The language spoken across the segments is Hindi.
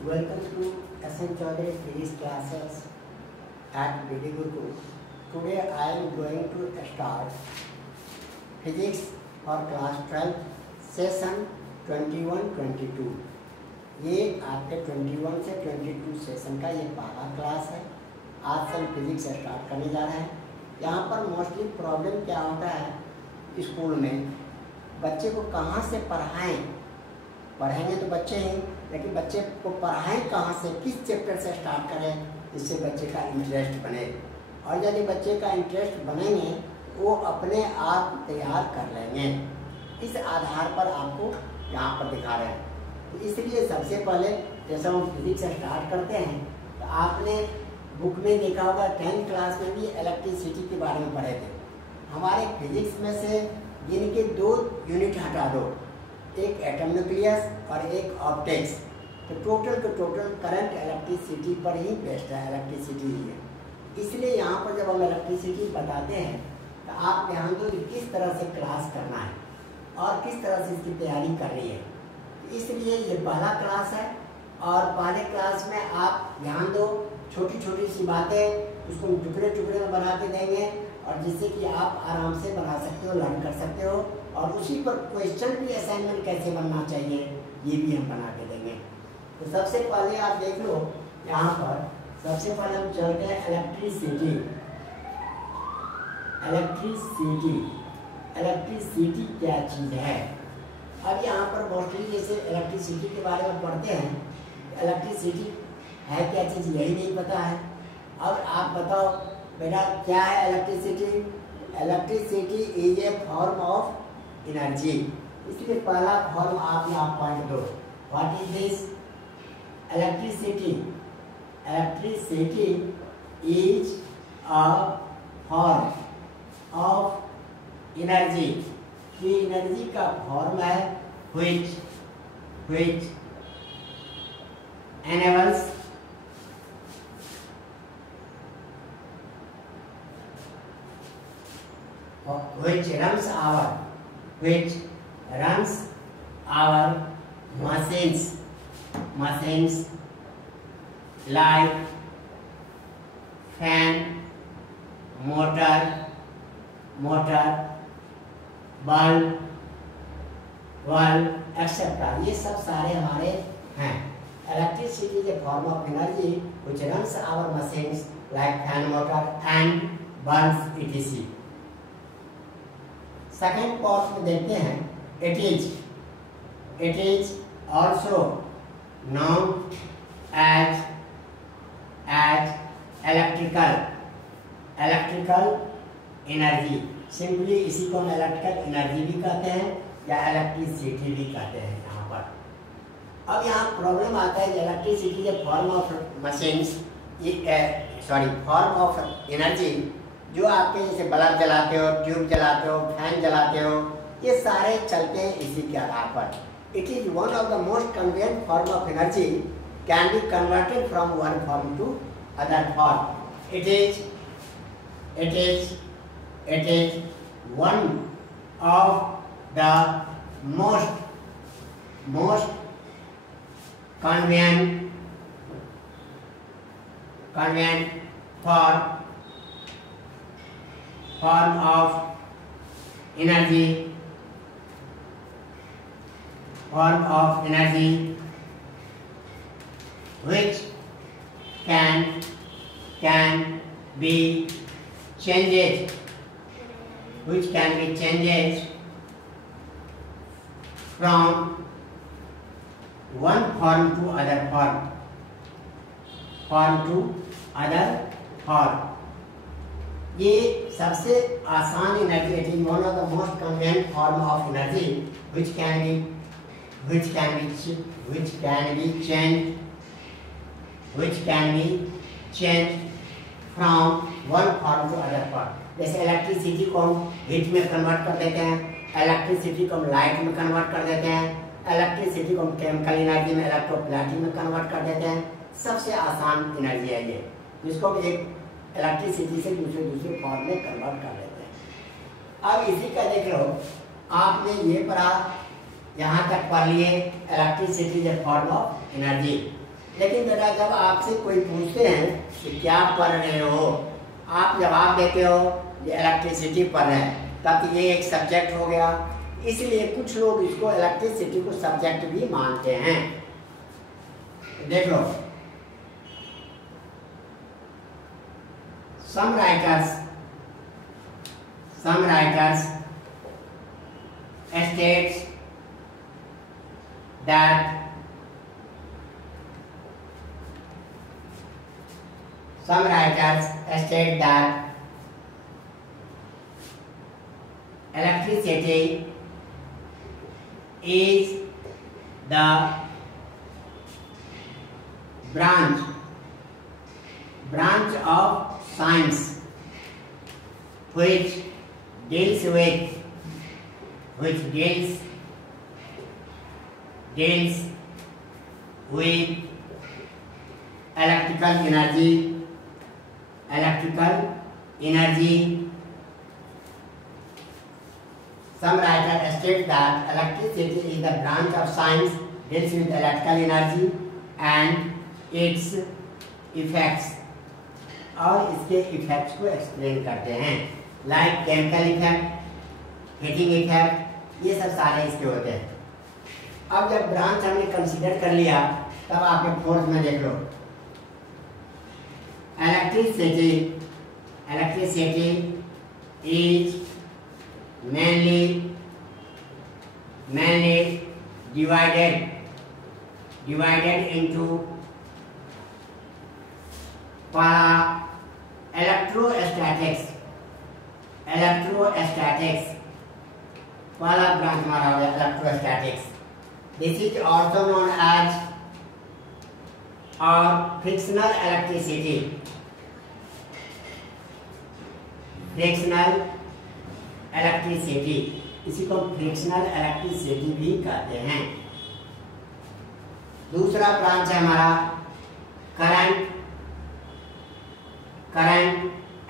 Welcome to SN Chaudhary Physics classes at BD Gurukul. Today I am going to start Physics for class 12 session 21-22. ये आपके 21 से 22 सेशन का ये पहला क्लास है। आज से हम फिजिक्स स्टार्ट करने जा रहे हैं। यहाँ पर मोस्टली प्रॉब्लम क्या होता है स्कूल में, बच्चे को कहाँ से पढ़ाएंगे तो बच्चे हैं, लेकिन बच्चे को पढ़ाएं कहाँ से, किस चैप्टर से स्टार्ट करें जिससे बच्चे का इंटरेस्ट बने। और यदि बच्चे का इंटरेस्ट बनेंगे वो अपने आप तैयार कर लेंगे। इस आधार पर आपको यहाँ पर दिखा रहे हैं। तो इसलिए सबसे पहले जैसे हम फिजिक्स स्टार्ट करते हैं तो आपने बुक में देखा होगा, 10th क्लास में भी इलेक्ट्रिसिटी के बारे में पढ़े थे। हमारे फिजिक्स में से जिनके 2 यूनिट हटा दो, एक एटम न्यूक्लियस और एक ऑप्टिक्स, तो टोटल करंट इलेक्ट्रिसिटी पर ही बेस्ड है, इलेक्ट्रिसिटी ही है। इसलिए यहाँ पर जब हम इलेक्ट्रिसिटी बताते हैं तो आप ध्यान दो कि किस तरह से क्लास करना है और किस तरह से इसकी तैयारी करनी है। इसलिए ये पहला क्लास है और पहले क्लास में आप ध्यान दो, छोटी छोटी सी बातें उसको टुकड़े में बना के देंगे और जिससे कि आप आराम से बना सकते हो, लर्न कर सकते हो। और उसी पर क्वेश्चन भी असाइनमेंट कैसे बनना चाहिए ये भी हम बना के देंगे। तो सबसे पहले आप देख लो, यहाँ पर सबसे पहले हम चलते हैं इलेक्ट्रिसिटी क्या चीज़ है। अब यहाँ पर मोस्टली जैसे इलेक्ट्रिसिटी के बारे में पढ़ते हैं, इलेक्ट्रिसिटी है क्या चीज़ यही नहीं पता है। अब आप बताओ बेटा क्या है electricity. Electricity is a form of energy. इसलिए पहला फॉर्म आप यहाँ पॉइंट दो, what is this electricity. Electricity is a form of energy. ये एनर्जी का फॉर्म है which enables which runs our machines like fan, motor, bulb etcetera, ये सब सारे हमारे हैं। Electricity is a form of energy which runs our machines like fan, motor and bulbs etc. Second part में देखते हैं, it is also known as electrical energy. Simply इसी को हम इलेक्ट्रिकल एनर्जी भी कहते हैं या इलेक्ट्रिसिटी भी कहते हैं यहाँ पर। अब यहाँ प्रॉब्लम आता है, इलेक्ट्रिसिटी के form of machines, form of energy जो आपके जैसे बल्ब जलाते हो, ट्यूब जलाते हो, फैन जलाते हो, ये सारे चलते हैं इसी के आधार पर। It is one of the most convenient form of energy, can be converted from one form to other form. इट is one of the most convenient form of energy which can be changed from one form to other form। ये सबसे आसान energy, it is one of the most convenient form of energy which can be changed from one form to other form। जैसे इलेक्ट्रिसिटी को हम हीट में कन्वर्ट कर देते हैं, इलेक्ट्रिसिटी को हम लाइट में कन्वर्ट कर देते हैं, इलेक्ट्रिसिटी को हम केमिकल एनर्जी में, इलेक्ट्रोप्लाटिक में कन्वर्ट कर देते हैं। सबसे आसान एनर्जी है ये, जिसको हम एक इलेक्ट्रिसिटी से दूसरे फॉर्म में कन्वर्ट कर देते हैं। अब इसी का देख लो, आपने ये पढ़ा, यहाँ तक पढ़ लिए electricity is a form of energy. लेकिन बेटा जब आपसे कोई पूछते हैं कि क्या पढ़ रहे हो, आप जवाब देते हो ये इलेक्ट्रिसिटी पढ़ रहे हैं, तब ये एक सब्जेक्ट हो गया। इसलिए कुछ लोग इसको इलेक्ट्रिसिटी को सब्जेक्ट भी मानते हैं। देख लो, some writers states that electricity is the branch of science which deals with electrical energy. Some writers state that electricity is the branch of science deals with electrical energy and its effects, और इसके इफेक्ट्स को एक्सप्लेन करते हैं, like chemical effect, heating effect, ये सब सारे इसके होते हैं। अब जब ब्रांच हमने कंसीडर कर लिया, तब आपके फोर्थ में देख लो, electricity is mainly divided into electrostatics, पहला ब्रांच हमारा हो गया electrostatics. This is also known as frictional electricity. इसी को फ्रिक्शनल इलेक्ट्रिसिटी भी कहते हैं। दूसरा ब्रांच है हमारा करंट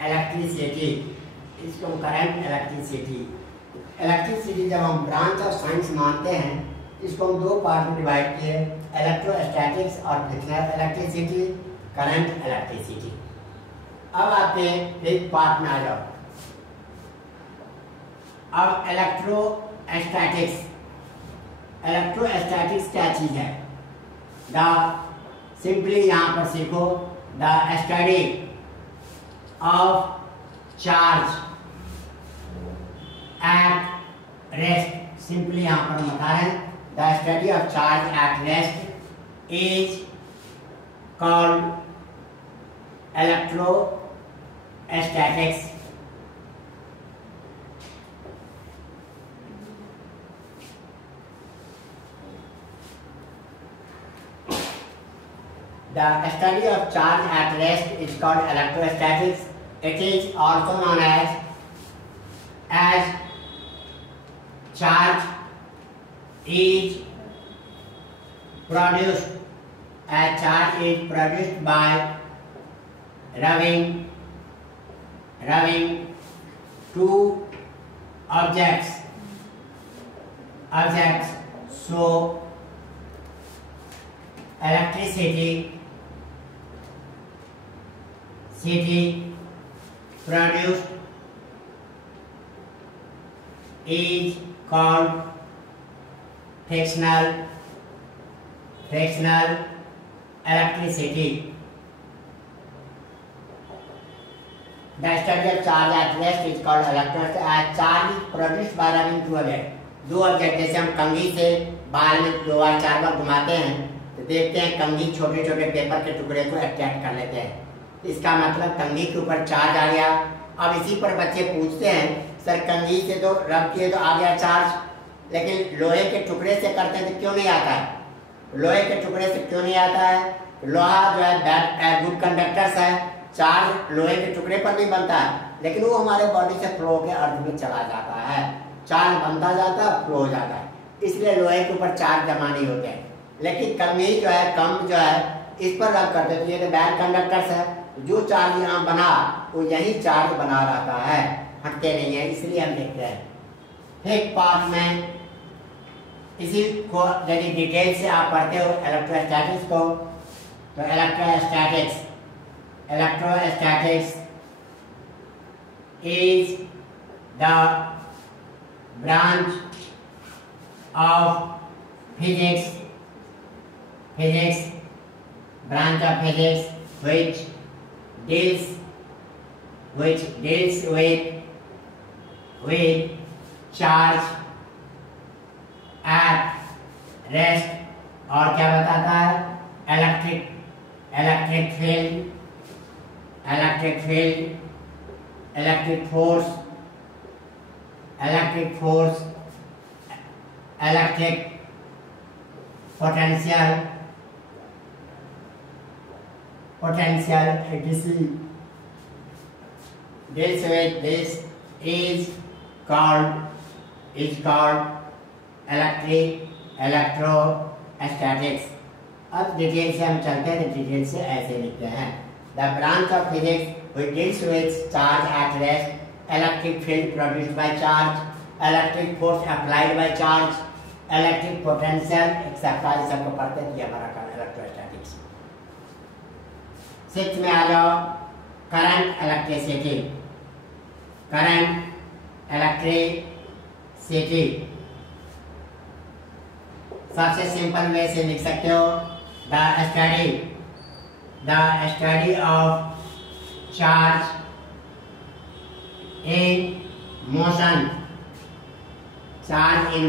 इलेक्ट्रिसिटी, इसको करंट इलेक्ट्रिसिटी जब हम ब्रांच ऑफ साइंस मानते हैं, इसको हम दो पार्ट में डिवाइड किए, इलेक्ट्रोस्टैटिक्स और फ्रिक्शनल इलेक्ट्रिसिटी, करंट इलेक्ट्रिसिटी। अब आपके एक पार्ट में आ जाओ। अब इलेक्ट्रोस्टैटिक्स क्या चीज है? सिंपली यहाँ पर सीखो, the study of charge at rest. Simply यहाँ पर बता रहे हैं, the study of charge at rest is called electrostatics. The study of charge at rest is called electrostatics. It is also known as charge is produced by rubbing two objects. So electricity produced is called frictional electricity. The study of charge at rest is called electrostatics. As charge is produced by rubbing two objects. दो ऑब्जेक्ट, जैसे हम कंघी से बाल में 2 बार 4 बार घुमाते हैं तो देखते हैं कंघी छोटे छोटे पेपर के टुकड़े को अट्रैक्ट कर लेते हैं। इसका मतलब कंघी के ऊपर चार्ज आ गया। अब इसी पर बच्चे पूछते हैं, सर कंघी से तो रब किए तो आ गया चार्ज, लेकिन लोहे के टुकड़े से करते हैं तो क्यों नहीं आता है? लोहे के टुकड़े से क्यों नहीं आता है? लोहा जो है गुड कंडक्टर्स है, चार्ज लोहे के टुकड़े पर भी बनता है, लेकिन वो हमारे बॉडी से फ्लो के अर्थ में चला जाता है, चार्ज बनता जाता है, फ्लो हो जाता है, इसलिए लोहे के ऊपर चार्ज जमा नहीं होते हैं। लेकिन कंघी जो है, कम जो है, इस पर रब करते तो ये तो बैड कंडक्टर्स है, जो चार्ज यहाँ बना वो यही चार्ज बना रहता है, हटते नहीं है, इसलिए हम देखते हैं। एक पार्ट में इसी को यदि डिटेल से आप पढ़ते हो इलेक्ट्रोस्टैटिक्स को, तो electrostatics is the branch of physics which deals with charge at rest, और क्या बताता है, electric field, electric force, electric potential etc. Deals with this is called electrostatics. अब डिटेल से हम चलते हैं, डिटेल से ऐसे लिखते हैं, the branch of physics which deals with charge at rest, electric field produced by charge, electric force applied by charge, electric potential etc. ये सबको पढ़ते हैं, ये हमारा इलेक्ट्रोस्टैटिक्स। सिक्स में आ जाओ, करंट इलेक्ट्रिसिटी। सबसे सिंपल वे से लिख सकते हो, the study of charge in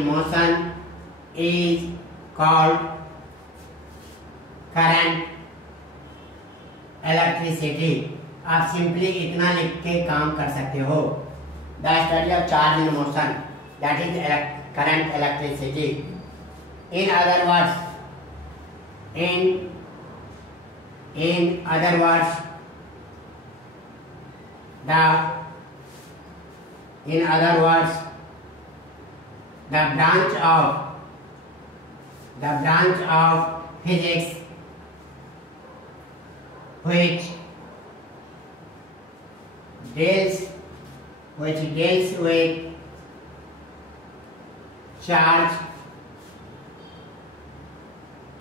motion is called current electricity. आप सिंपली इतना लिख के काम कर सकते हो, the study of charge in motion, that is current electricity. In other words, the branch of physics which deals with charge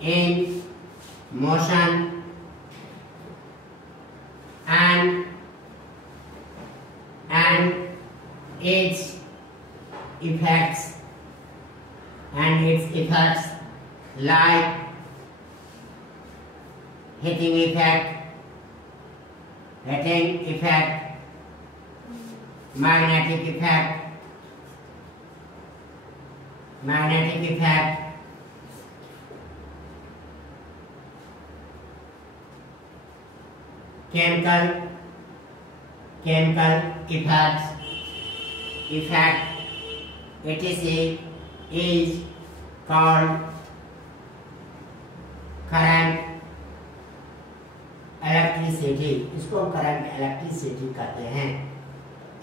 in motion and its effects like heating effect, magnetic effect, chemical effect etc. is called current electricity. इसको हम करंट इलेक्ट्रिसिटी कहते हैं।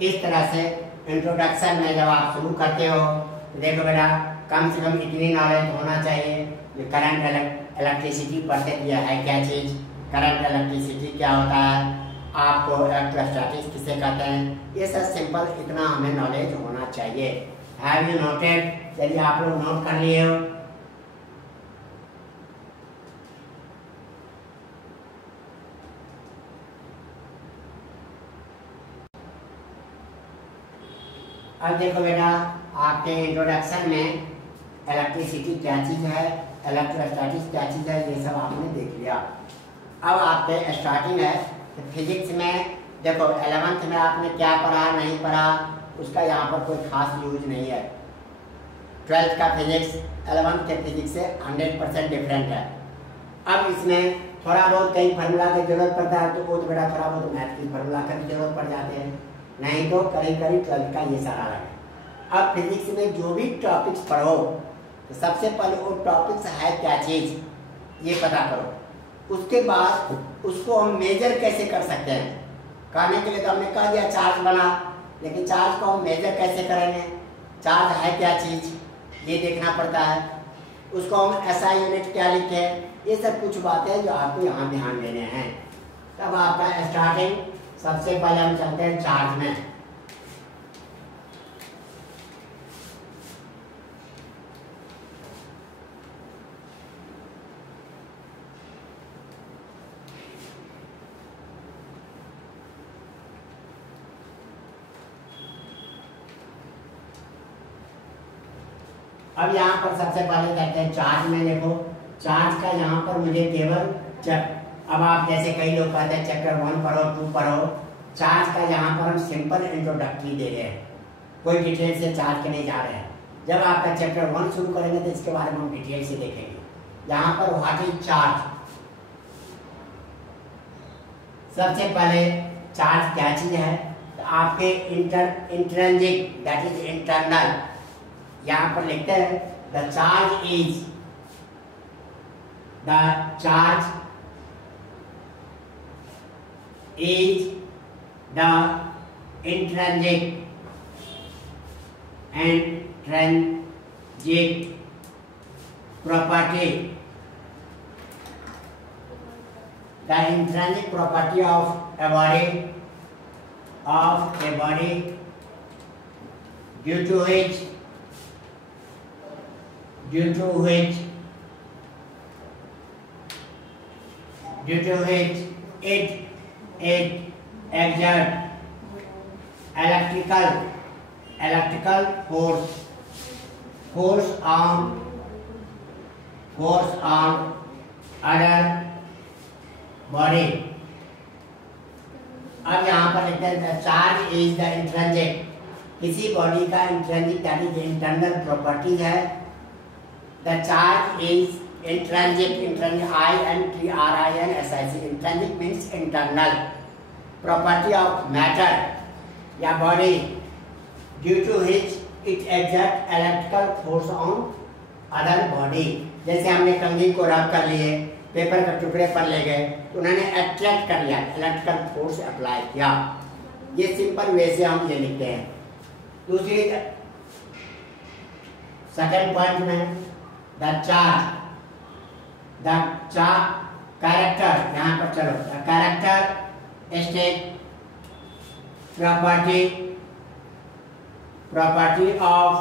इस तरह से इंट्रोडक्शन में जब आप शुरू करते हो तो देखो बेटा, कम से कम इतनी नॉलेज होना चाहिए, ये करंट इलेक्ट्रिसिटी पढ़ते दिया है क्या चीज़, करंट इलेक्ट्रिसिटी क्या होता है, आपको इलेक्ट्रोस्टैटिक्स किसे कहते हैं, ये सब सिंपल इतना हमें नॉलेज होना चाहिए। Have you noted? यदि आप लोग नोट कर लिए हो अब देखो बेटा, आपके इंट्रोडक्शन में इलेक्ट्रिसिटी क्या चीज़ है, इलेक्ट्रोस्टैटिक्स क्या चीज़ है, ये सब आपने देख लिया। अब आपके स्टार्टिंग है तो फिजिक्स में देखो 11th में आपने क्या पढ़ा नहीं पढ़ा उसका यहाँ पर कोई खास यूज नहीं है। 12th का फिजिक्स 11th के फिजिक्स से 100% डिफरेंट है। अब इसमें थोड़ा बहुत कहीं फार्मूला की जरूरत पड़ता है तो वो तो बेटा थोड़ा बहुत मैथ की फार्मूला का भी जरूरत पड़ जाते हैं, नहीं तो करीब 12th का ये सारा है। अब फिजिक्स में जो भी टॉपिक्स पढ़ो तो सबसे पहले वो टॉपिक्स है क्या चीज़ ये पता करो, उसके बाद उसको हम मेजर कैसे कर सकते हैं। करने के लिए तो हमने कह दिया चार्ज बना, लेकिन चार्ज को हम मेजर कैसे करेंगे, चार्ज है क्या चीज़ ये देखना पड़ता है, उसको हम ऐसा यूनिट क्या लिखे, ये सब कुछ बातें जो आपको यहाँ ध्यान देने हैं। तब आपका स्टार्टिंग सबसे पहले हम चलते हैं चार्ज में। अब यहाँ पर सबसे पहले कहते हैं चार्ज में देखो, चार्ज का यहाँ पर मुझे केवल अब आप जैसे कई लोग कहते हैं चैप्टर 1 पढ़ो 2 पढ़ो, चार्ज का यहाँ पर हम सिंपल इंट्रोडक्टरी दे रहे हैं, कोई डिटेल से चार्ज के नहीं जा रहे हैं। जब आपका चैप्टर 1 शुरू करेंगे तो इसके बारे में हम डिटेल से देखेंगे। यहाँ पर व्हाट इज चार्ज, सबसे पहले चार्ज क्या चीज है, तो आपके इंट्रिंसिक दैट इज इंटरनल, यहाँ पर लिखते हैं the charge is the intrinsic property, the intrinsic property of a body due to which it exert electrical force on other body। अब यहाँ पर लिखते हैं चार्ज इज द इंट्रिंसिक, किसी बॉडी का intrinsic that is internal properties है। The charge is intrinsic, INTRINSIC, intrinsic means internal property of matter या body due to which it exerts electrical force on other body। जैसे हमने कंघी को रब कर लिए, पेपर के टुकड़े पर ले गए तो उन्होंने अट्रैक्ट कर लिया, इलेक्ट्रिकल फोर्स अप्लाई किया। ये सिंपल वे से हम ये लिखते हैं। दूसरी सेकंड पॉइंट में द कैरेक्टर, यहाँ पर चलो, the character state property of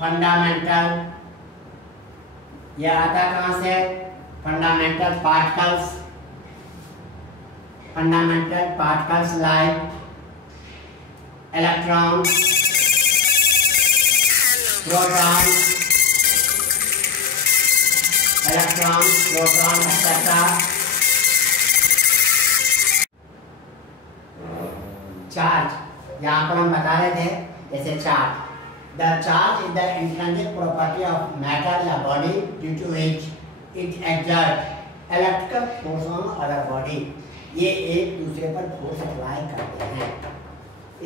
fundamental, यह आता कहाँ से, fundamental particles like electron, proton, etcetera. Charge यहाँ पर हम बता रहे थे, जैसे charge, the charge is the intrinsic property of matter या body due to which it exert electrical force on other body. ये एक दूसरे पर फोर्स अप्लाई करते हैं।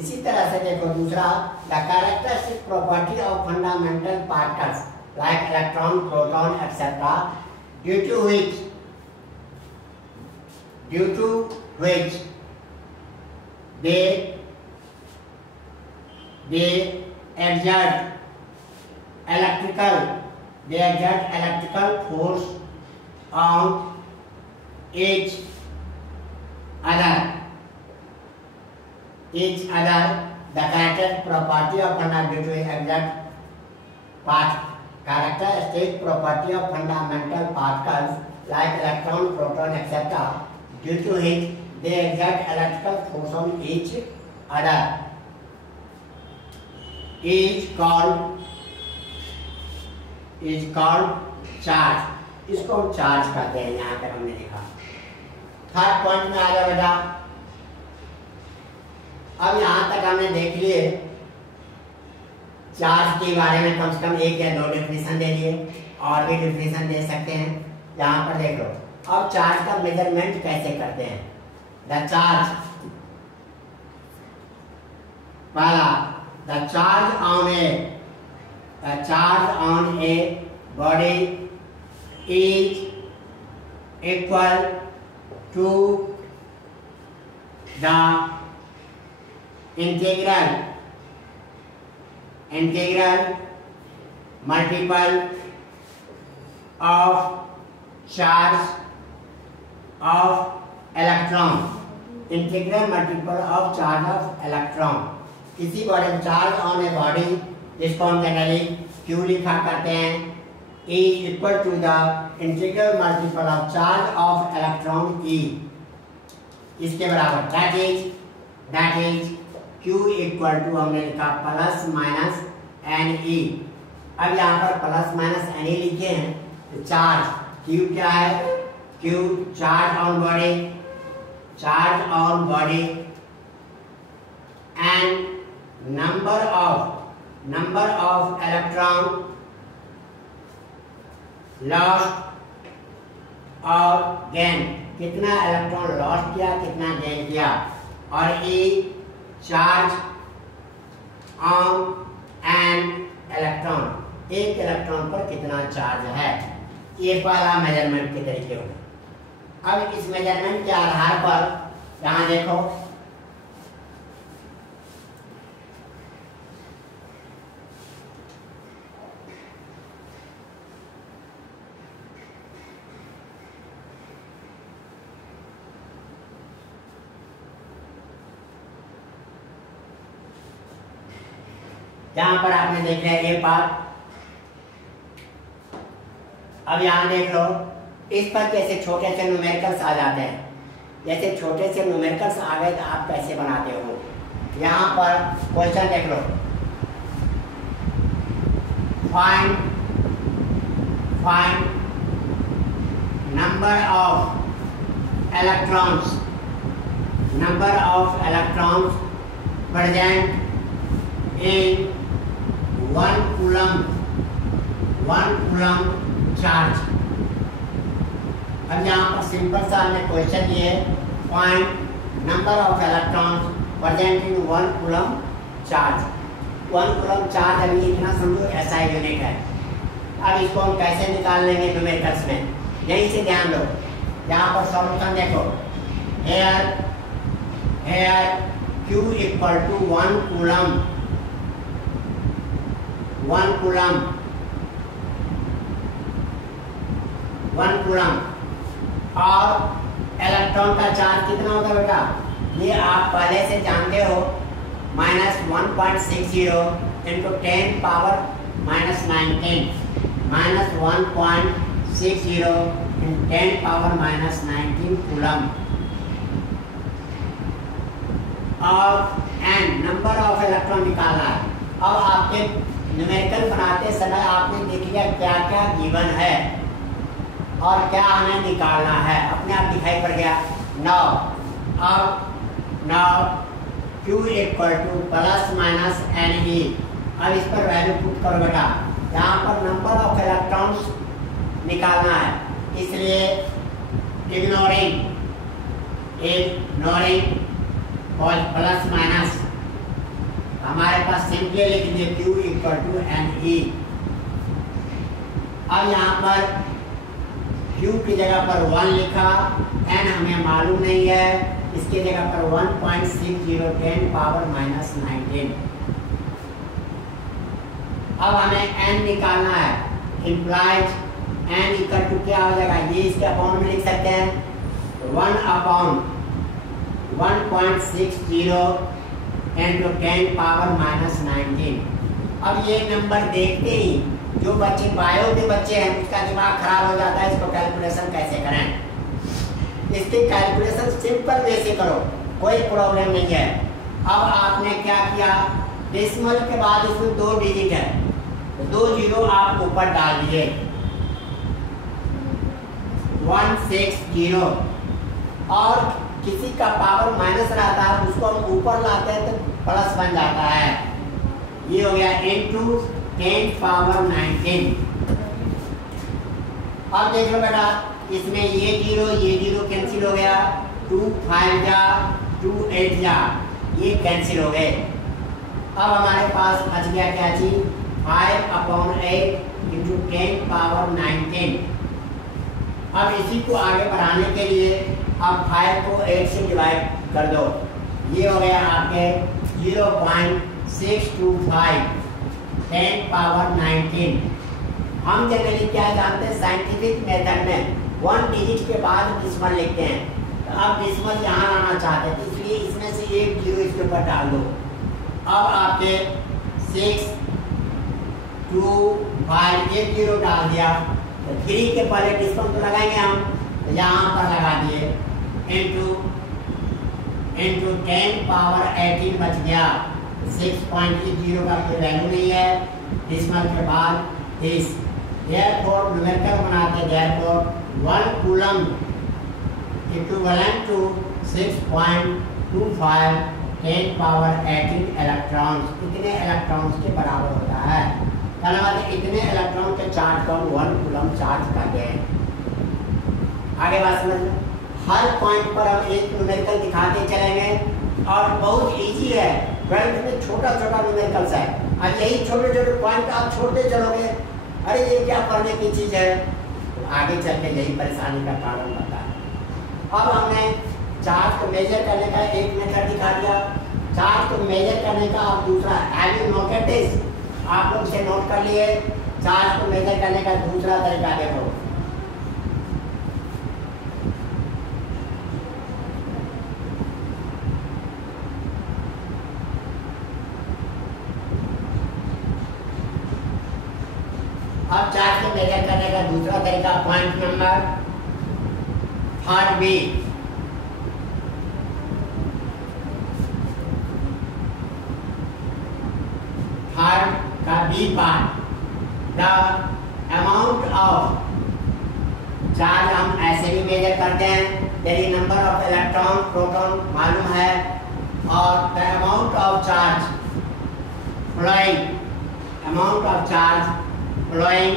इसी तरह से देखो दूसरा, the characteristic property of fundamental particles like electron, proton, etc. due to which they exert electrical force on each other. The characteristic property of characteristic property of fundamental particles like electron, proton, etc. due to which they exert electrical force on each other is called charge। इसको हम चार्ज कहते हैं, यहाँ पर हमने देखा। थर्ड पॉइंट में आ जाओ बेटा। अब यहाँ तक हमने देख लिए चार्ज के बारे में, कम से कम एक या दो डेफिनेशन दे लिए, और भी डेफिनेशन दे सकते हैं। यहाँ पर देख लो, अब चार्ज का मेजरमेंट कैसे करते हैं। द चार्ज, पहला, the charge on a body is equal to the integral multiple of charge of electron, integral multiple of charge of electron। किसी बॉडी में चार्ज ऑन ए बॉडी, जिसको हम जनरली Q लिखा करते हैं, is equal to the integral multiple of charge of electron E, इसके बराबर। that is Q equal to हमने लिखा प्लस माइनस एन ई, अब यहाँ पर प्लस माइनस एन ही लिखे हैं, तो चार्ज क्यू क्या है, Q charge on body, charge on body and number of electron lost और गेन, कितना इलेक्ट्रॉन लॉस्ट किया कितना गेन किया, और ई चार्ज ऑन एन इलेक्ट्रॉन, एक इलेक्ट्रॉन पर कितना चार्ज है। ये पहला मेजरमेंट के तरीके होगा। अब इस मेजरमेंट के आधार पर यहाँ देखो यहाँ पर आपने देख लिया ये बात। अब यहाँ देख लो इस पर कैसे छोटे से न्यूमेरिकल्स आ जाते हैं। जैसे छोटे से न्यूमेरिकल्स आ गए तो आप कैसे बनाते हो। यहाँ पर क्वेश्चन देख लो, find number of electrons present in 1 coulomb charge. अब यहाँ पर सिंपल सा हमने क्वेश्चन दिए, find number of electrons present in 1 coulomb charge. 1 coulomb charge अभी इतना समझो ऐसा यूनिट है। अब इसको हम कैसे निकाल लेंगे न्यूमेरिकल्स में, यहीं से ध्यान दो। यहाँ पर सॉल्यूशन देखो, here Q equal to 1 coulomb, 1 coulomb और इलेक्ट्रॉन का चार्ज कितना होता है बेटा, ये आप पहले से जानते हो, -1.60 into 10 power -19, -1.60 into 10 power -19 coulomb. और एन नंबर ऑफ इलेक्ट्रॉन निकालना है। अब आपके न्यूमेरिकल बनाते समय आपने देख लिया क्या क्या गिवन है और क्या हमें निकालना है, अपने आप दिखाई पड़ गया। Now Q equal to plus minus N E. अब इस पर वैल्यू पुट करो बेटा। यहाँ पर नंबर ऑफ इलेक्ट्रॉन्स निकालना है, इसलिए इग्नोरिंग और प्लस माइनस हमारे पास सिंपली लिख दिए Q equal to N E. अब यहाँ पर Q की जगह पर 1 लिखा, n हमें मालूम नहीं है, इसकी जगह पर 1.60 10 पावर -19। अब हमें n निकालना है, इम्प्लाइड n इक्वल टू क्या हो जाएगा, ये इसके अकाउंट में लिख सकते हैं 1/1.60 इंटू 10 पावर -19। अब ये नंबर देखते ही जो बच्चे बायो के बच्चे हैं उसका दिमाग खराब हो जाता है, इसको कैलकुलेशन कैसे करें। इसकी कैलकुलेशन सिंपल वे से करो, कोई प्रॉब्लम नहीं है। अब आपने क्या किया, डेसिमल के बाद इसमें 2 डिजिट है, 2 जीरो आप ऊपर डाल दिए, 160। और किसी का पावर माइनस रहता है उसको हम ऊपर लाते हैं तो प्लस बन जाता है। ये हो गया इंटू 10 पावर 19। अब देख लो बेटा, इसमें ये जीरो कैंसिल हो गया, 2 5 जा 2 8 जा, ये कैंसिल हो गए। अब हमारे पास बच गया क्या चीज, 5/8 इंटू 10 पावर 19। अब इसी को आगे बढ़ाने के लिए अब 5 को 8 से डिवाइड कर दो, ये हो गया आपके 0.625 10 पावर 19। हम जनरली क्या जानते हैं, साइंटिफिक मेथड में 1 डिजिट के बाद डिसिमल लिखते हैं। तो अब डिसिमल यहाँ आना चाहते हैं, इसलिए इसमें से एक जीरो इसके ऊपर डाल दो। अब आपके 6 2 5 एक जीरो डाल दिया, तो 3 के पहले डिसिमल तो लगाएंगे हम, तो यहाँ पर लगा दिए इंटू 10 पावर 18 बच गया। 6.0 का कोई वैल्यू नहीं है, decimal के बाद is, therefore numerical बनाते हैं, therefore 1 coulomb equivalent to 6.25 10 power 18 electrons, इतने इलेक्ट्रॉन्स के बराबर होता है। कहने वाले इतने इलेक्ट्रॉन के चार्ज को हम 1 कूलम चार्ज कर दें। आगे बात समझ लो, हर पॉइंट पर हम एक न्यूमेरिकल दिखाते चलेंगे और बहुत इजी है। 12th में छोटा छोटा न्यूमेरिकल्स है और यही छोटे छोटे पॉइंट आप छोड़ते चलोगे, अरे ये क्या पढ़ने की चीज़ है, तो आगे चल के यही परेशानी का कारण बनता है। अब हमने चार्ज को मेजर करने का एक मेथड दिखा दिया, चार्ज को मेजर करने का अब दूसरा, हैव यू नोटेड दिस, आप लोग इसे नोट कर लिए। चार्ज को मेजर करने का दूसरा तरीका देखो, अब चार्ज को मेजर करने का दूसरा तरीका, पॉइंट नंबर 3 बी, थर्ड का B part, the amount of charge हम ऐसे भी मेजर करते हैं, यदि नंबर ऑफ इलेक्ट्रॉन प्रोटॉन मालूम है, और the amount of charge flowing, amount of charge flowing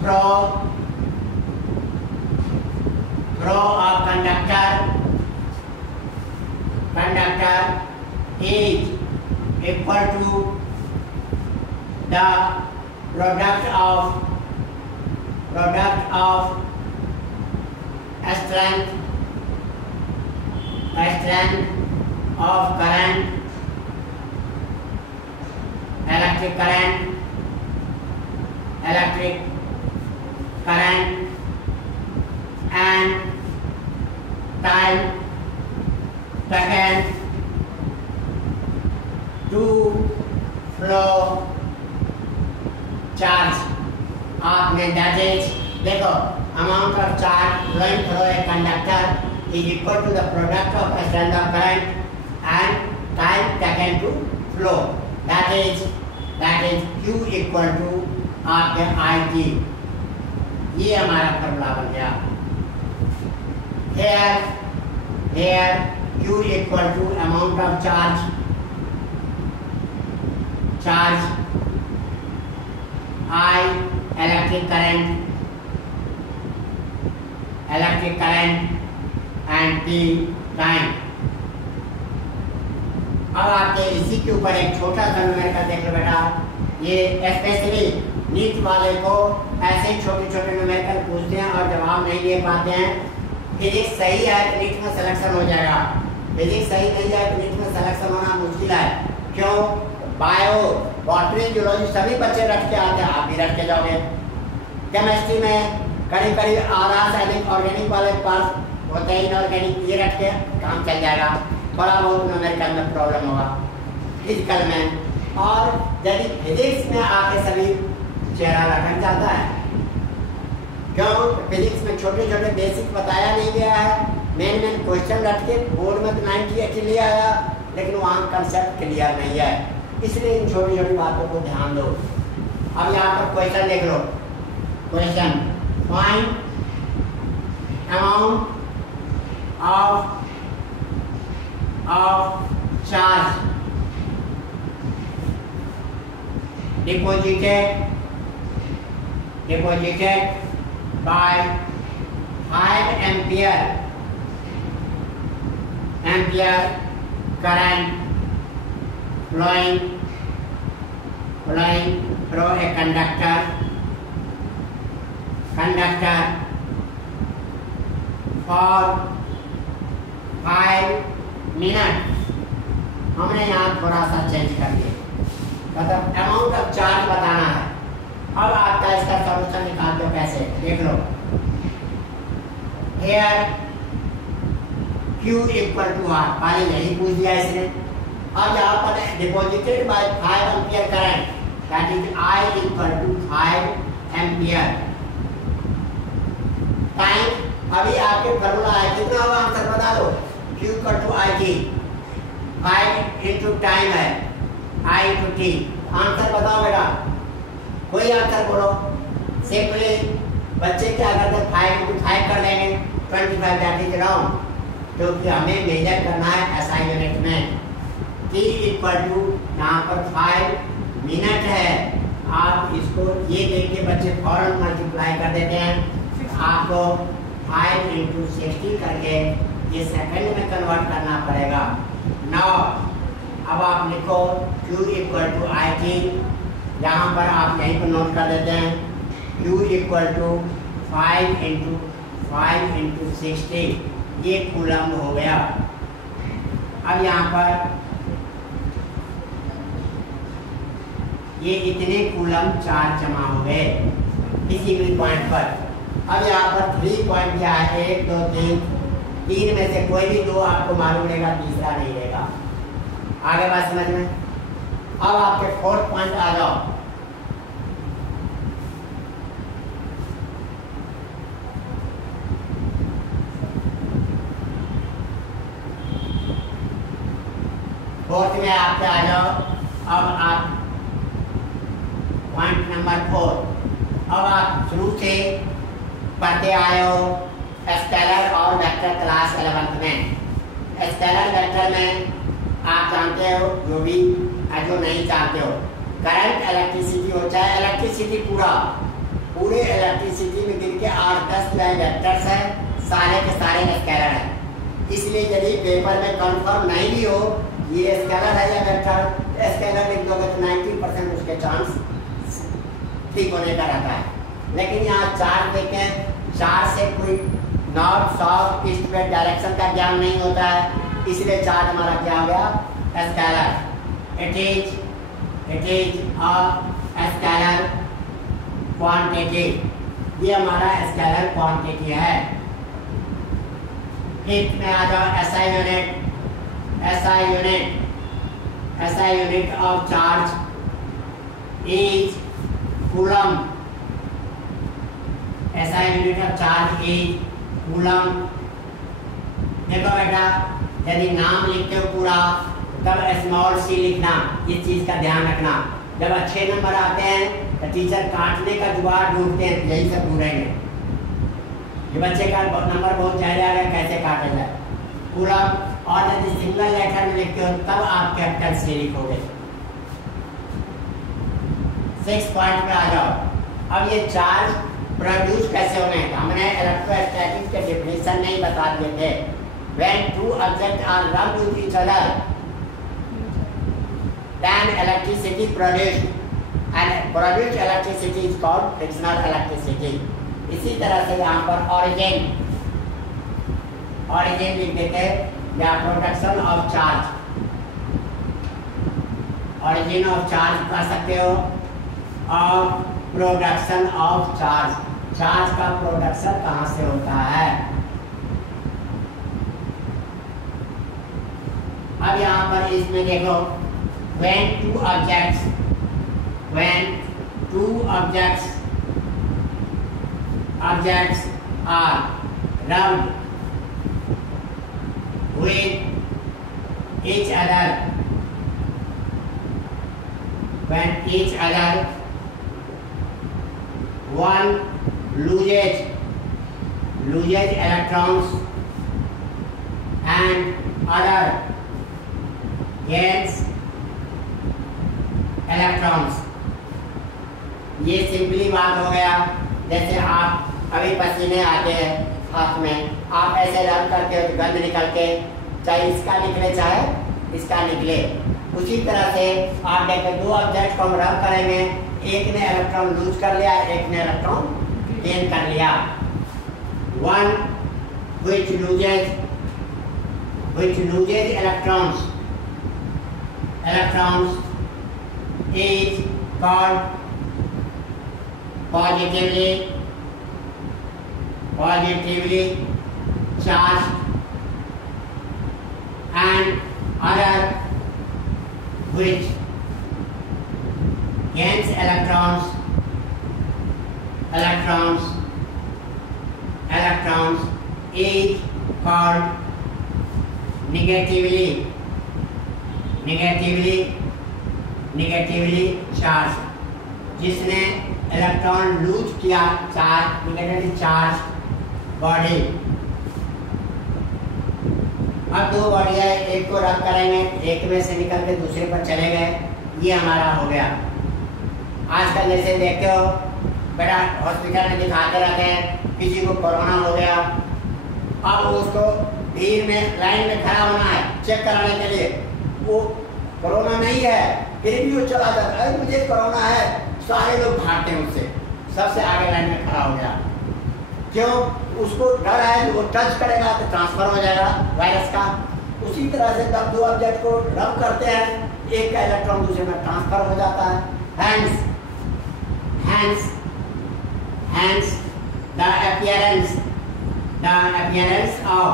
through a conductor is equal to the product of strength of current, electric current and time taken to flow charge. आपने that is, देखो, amount of charge flowing through a conductor is equal to the product of a strength of current and time taken to flow. That is Q equal to आपके IT, ये हमारा फॉर्मूला बन गया। Here Q equal to amount of charge I electric current and T time। अब आपके इसी के ऊपर एक छोटा सा न्यूमेरिकल देख लो बेटा, ये स्पेशली नीट वाले को ऐसे छोटे छोटे न्यूमेरिकल पूछते हैं और जवाब नहीं दे पाते हैं। फिजिक्स सही है तो नीट में सिलेक्शन हो जाएगा, फिजिक्स सही नहीं है तो नीट में सिलेक्शन होना मुश्किल है। क्यों? बायो, बॉटनी, जूलॉजी सभी बच्चे रट के आते हैं, आप भी रट के जाओगे। केमिस्ट्री में करीब करीब आधा से अधिक ऑर्गेनिक वाले पास होते हैं, इनऑर्गेनिक, ये रट के काम चल जाएगा। थोड़ा बहुत न्यूमेरिकल में प्रॉब्लम होगा फिजिकल में, और यदि फिजिक्स में आके सभी चेहरा लटक जाता है। क्यों? फिजिक्स में छोटे छोटे बेसिक बताया नहीं गया है, मेन क्वेश्चन रट के बोर्ड में तो 98 लिया आया, लेकिन वहाँ कंसेप्ट क्लियर नहीं है, इसलिए इन छोटी छोटी बातों को ध्यान दो। अब यहाँ पर क्वेश्चन देख लो, question find amount of charge deposited by 5 ampere current flowing through a conductor for 5 minutes। हमने यहाँ थोड़ा सा चेंज कर दिया, मतलब अमाउंट ऑफ चार्ज बताना है। अब आपका इसका सॉल्यूशन निकालते हो कैसे, देख लो। Here Q equal to R, पहले यही पूछ दिया इसने। अब यहाँ पर deposited bye 5 ampere current, that is I equal to 5 ampere. Time अभी आपके फॉर्मूला है, कितना होगा आंसर बता दो। Q equal to IT, 5 into time है, I into T, आंसर बताओ बेटा, कोई आंसर बोलो। सिंपली बच्चे क्या करते हैं, 5 into 5 कर देंगे, 25 दैट इज राउंड। क्योंकि हमें मेजर करना है एसआई यूनिट में। T इक्वल टू यहाँ पर 5 मिनट है। आप इसको ये देख के बच्चे फौरन मल्टीप्लाई कर देते हैं। आपको 5 into 60 करके ये सेकंड में कन्वर्ट करना पड़ेगा। नाउ अब आप लिखो Q इक्वल टू IT, यहाँ पर आप यहीं पर नोट कर देते हैं। Q इक्वल टू 5 into 60, ये कूलम हो गया। अब यहाँ पर ये इतने कूलम चार्ज जमा हो गए किसी भी पॉइंट पर। अब यहाँ पर 3 पॉइंट क्या है, 1 2 3 में से कोई भी 2 आपको मालूम रहेगा, तीसरा नहीं रहेगा। आगे बात समझ में। अब आपके 4th पॉइंट आ जाओ। फोर्थ में आपके आ जाओ। अब आप पॉइंट नंबर 4, अब आप शुरू से पढ़ते आए हो स्केलर और वेक्टर क्लास 11th में। स्केलर वेक्टर में आप जानते हो, जो भी जो नहीं जानते हो, करंट इलेक्ट्रिसिटी हो, चाहे इलेक्ट्रिसिटी पूरे इलेक्ट्रिसिटी में गिन के 8-10 वेक्टर्स है, सारे के सारे स्केलर है। इसलिए यदि पेपर में कंफर्म नहीं भी हो ये स्केलर है या वेक्टर, स्केलर लिख दोगे तो 90% उसके चांस ठीक होने का रहता है। लेकिन यहाँ चार्ज देखें, चार्ज से कोई north south east west direction का ज्ञान नहीं होता है, इसलिए चार्ज हमारा क्या हो गया, scalar. It is a scalar quantity, ये हमारा स्केलर क्वांटिटी है। फिफ्थ में आ जाओ SI unit. SI unit of charge is coulomb. SI unit of charge is coulomb. देखो बेटा, यदि नाम लिखते हो पूरा तब स्मॉल सी लिखना, इस चीज का ध्यान रखना। जब अच्छे नंबर आते हैं तो टीचर काटने का जुगाड़ ढूंढते हैं, यही सब ढूंढेंगे। ये बच्चे का नंबर बहुत ज्यादा आ रहा है, कैसे काटे जाए कूलम्ब। और यदि सिंगल लेटर में लिखते हो तब आप कैपिटल सी लिखोगे। 6 पॉइंट पे आ जाओ। अब ये चार्ज प्रोड्यूस कैसे होने हैं, हमने इलेक्ट्रोस्टैटिक्स के डेफिनेशन नहीं बता दिए थे। When 2 objects are rubbed with each other, then electricity produced, and produced electricity is called frictional electricity. इसी तरह से यहाँ पर origin लिख देते हैं, या production of charge, origin of charge कर सकते हो, और प्रोडक्शन ऑफ चार्ज, चार्ज का प्रोडक्शन कहाँ से होता है। अब यहाँ पर इसमें देखो, when two objects are rubbed with each other, when each other one loses electrons and other gains electrons। ये सिंपली बात हो गया। जैसे आप अभी पसीने आते हैं हाथ में, आप ऐसे रब करते हो तो गंध निकल के, चाहे इसका निकले चाहे इसका निकले। उसी तरह से आप देखते 2 ऑब्जेक्ट को हम रब करेंगे, एक ने इलेक्ट्रॉन लूज कर लिया, एक ने इलेक्ट्रॉन गेन कर लिया। One which loses electrons is called positively charged, and other which gains electrons is called negatively negatively charge, जिसने इलेक्ट्रॉन लूज किया चार्ज नेगेटिवली चार्ज बॉडी। अब दो बॉडी है, एक को रब करेंगे, एक में से निकल के दूसरे पर चले गए, ये हमारा हो गया। आजकल जैसे देखते हो बेटा हॉस्पिटल में दिखाते रहते हैं, किसी को कोरोना हो गया, अब उसको भीड़ में लाइन में खड़ा होना है चेक कराने के लिए, वो कोरोना नहीं है फिर भी वो चला जाता है, मुझे कोरोना है, सारे लोग भागते हैं उससे, सबसे आगे लाइन में खड़ा हो गया। क्यों? उसको डर है कि वो टच करेगा तो ट्रांसफर हो जाएगा वायरस का। उसी तरह से जब दो ऑब्जेक्ट को रब करते हैं, एक का इलेक्ट्रॉन दूसरे में ट्रांसफर हो जाता है। Hence hence hence the appearance of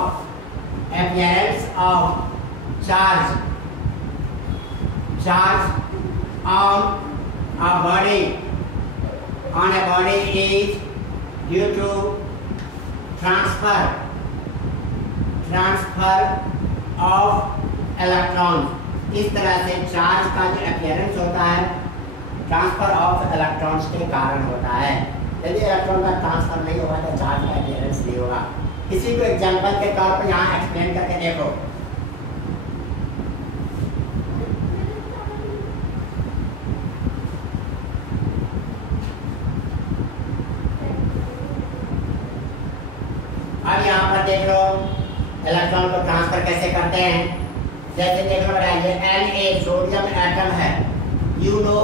charge on a body is due to transfer of electrons। इस तरह से चार्ज का जो अपीयरेंस होता है ट्रांसफर ऑफ इलेक्ट्रॉन्स के कारण होता है। यदि इलेक्ट्रॉन का ट्रांसफर नहीं होगा तो चार्ज का अपीयरेंस नहीं होगा। इसी को एग्जांपल के तौर पर यहाँ एक्सप्लेन करके देखो। अब यहाँ पर देख लो इलेक्ट्रॉन को ट्रांसफर कैसे करते हैं। जैसे देख लो बेटा ये Na सोडियम एटम है, you know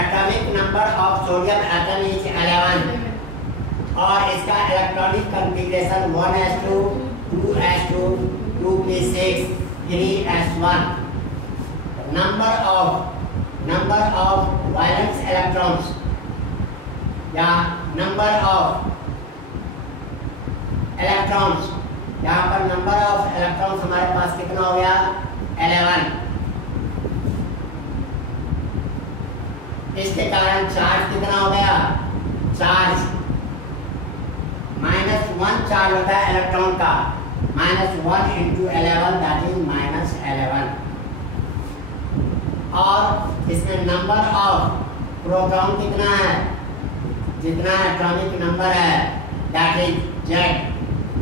atomic number of sodium atom is 11 और इसका electronic configuration 1s2 2s2 2p6 3s1। Number of valence electrons या नंबर ऑफ इलेक्ट्रॉन्स, यहाँ पर नंबर ऑफ इलेक्ट्रॉन्स हमारे पास कितना हो गया 11। इसके कारण चार्ज कितना हो गया, चार्ज -1 चार्ज होता है इलेक्ट्रॉन का, -1 × 11 दैट इज -11। और इसमें नंबर ऑफ प्रोटॉन कितना है, जितना एटॉमिक नंबर है दैट इज Z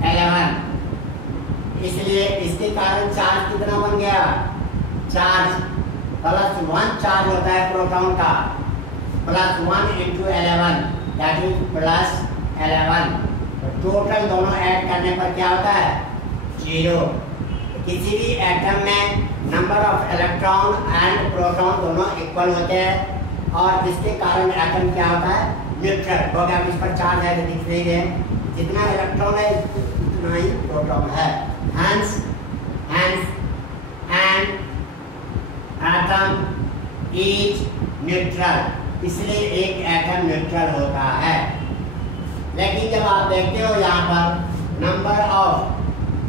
11। इसलिए इसके कारण चार्ज कितना बन गया, चार्ज +1 चार्ज होता है प्रोटॉन का, +1 × 11 दैट इज +11। टोटल दोनों ऐड करने पर क्या होता है 0। किसी भी एटम में number of electron and proton दोनों इक्वल होते हैं और जिसके कारण एटम क्या होता है न्यूट्रल हो गया। इस पर चार्ज है दिख रही है, जितना इलेक्ट्रॉन है उतना ही प्रोटॉन है। Hence an atom is neutral, इसलिए एक एटम न्यूट्रल होता है। लेकिन जब आप देखते हो यहाँ पर नंबर ऑफ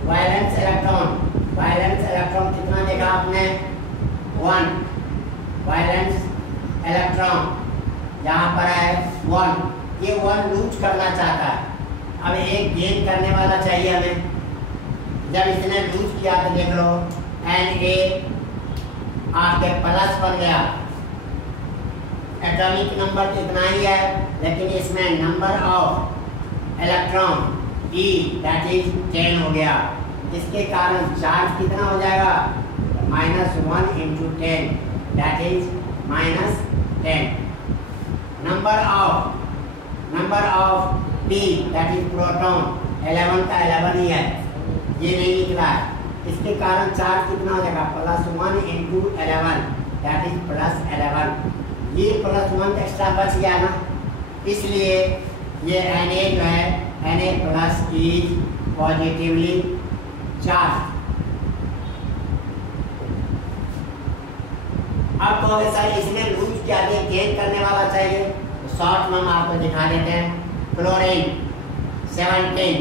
वैलेंस इलेक्ट्रॉन कितना देखा आपने 1 वैलेंस इलेक्ट्रॉन, यहाँ पर है 1, ये 1 लूज करना चाहता है, अब एक गेन करने वाला चाहिए हमें। जब इसने लूज किया तो देख लो Na आपके प्लस बन गया, एटॉमिक नंबर इतना ही है लेकिन इसमें number of electron E that is 10 हो गया। इसके कारण चार्ज कितना हो जाएगा -1 × 10 that is -10। Number of P that is proton 11 का 11 ही है, ये नहीं निकला है। इसके कारण चार्ज कितना हो जाएगा +1 × 11 दैट इज +11। ये +1 एक्स्ट्रा बच गया ना, इसलिए ये Na जो है Na+ इज पॉजिटिवली चार्ज। अब कहोगे सर इसमें लूज क्या दे गेन करने वाला चाहिए, तो शॉर्ट में हम आपको दिखा देते हैं। Chlorine 17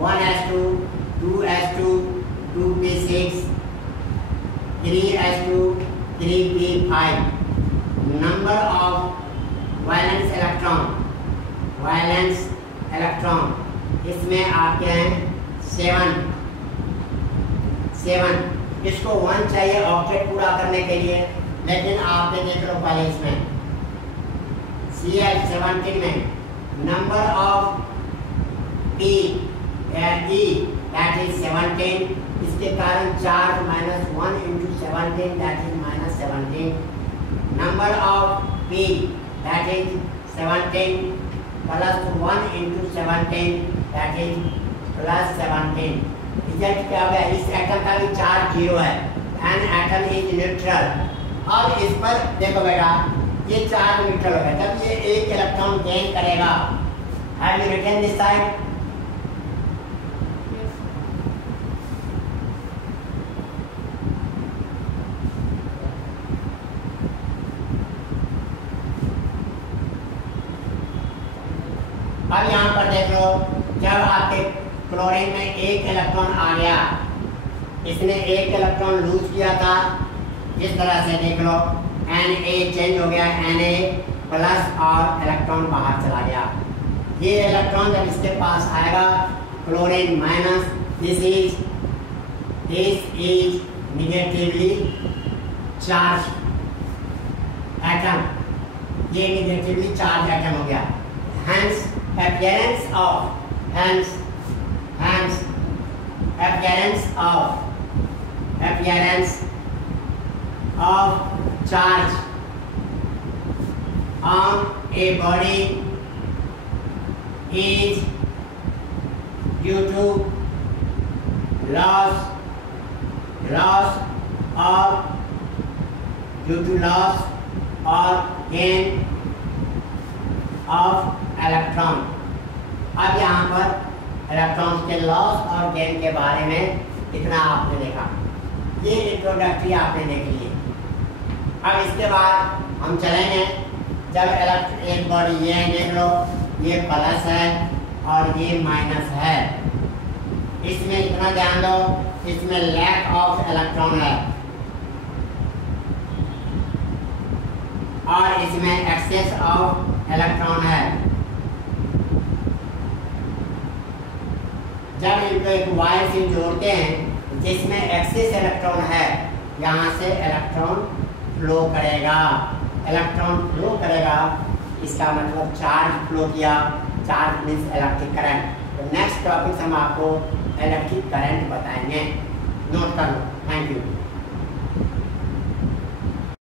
1s2 2s2 2p6 3s2 3p5। Number of valence electron इसमें आपके हैं 7। इसको 1 चाहिए ऑक्टेट पूरा करने के लिए, लेकिन आपने देख लो पहले इसमें Cl17 में number of P E that is 17, इसके कारण charge -1 into 17 that is -17, number of P that is 17 plus 1 into 17 that is plus 17। Result क्या हो गया? इस एटम का भी चार्ज 0 है, एन एटम इज न्यूट्रल। और इस पर देखो बेटा ये चार्ज न्यूट्रल हो गया, जब ये एक इलेक्ट्रॉन गेन करेगा। Have you written this side? अब यहाँ पर देख लो, जब आपके क्लोरीन में एक इलेक्ट्रॉन आ गया, इसने एक इलेक्ट्रॉन लूज किया था, इस तरह से देख लो Na चेंज हो गया Na प्लस और इलेक्ट्रॉन बाहर चला गया। ये इलेक्ट्रॉन जब इसके पास आएगा chlorine minus, this is negatively charge atom, ये निगेटिवली चार्ज एटम हो गया। Hence appearance of charge on a body is due to loss or gain of electron. अब यहाँ पर इलेक्ट्रॉन के लॉस और गेन के बारे में इतना आपने देखा, ये इंट्रोडक्टरी आपने देख ली। अब इसके बाद हम चलेंगे, जब एक बॉडी ये देख लो, ये प्लस है और ये माइनस है, इसमें इतना ध्यान दो, इसमें लैक ऑफ इलेक्ट्रॉन है और इसमें एक्सेस ऑफ इलेक्ट्रॉन है। जब इनको एक वायर से जोड़ते हैं जिसमें एक्सेस इलेक्ट्रॉन है, यहाँ से इलेक्ट्रॉन फ्लो करेगा, इसका मतलब चार्ज फ्लो किया, चार्ज मीन्स इलेक्ट्रिक करंट। तो नेक्स्ट टॉपिक हम आपको इलेक्ट्रिक करंट बताएंगे, नोट कर लो। Thank you.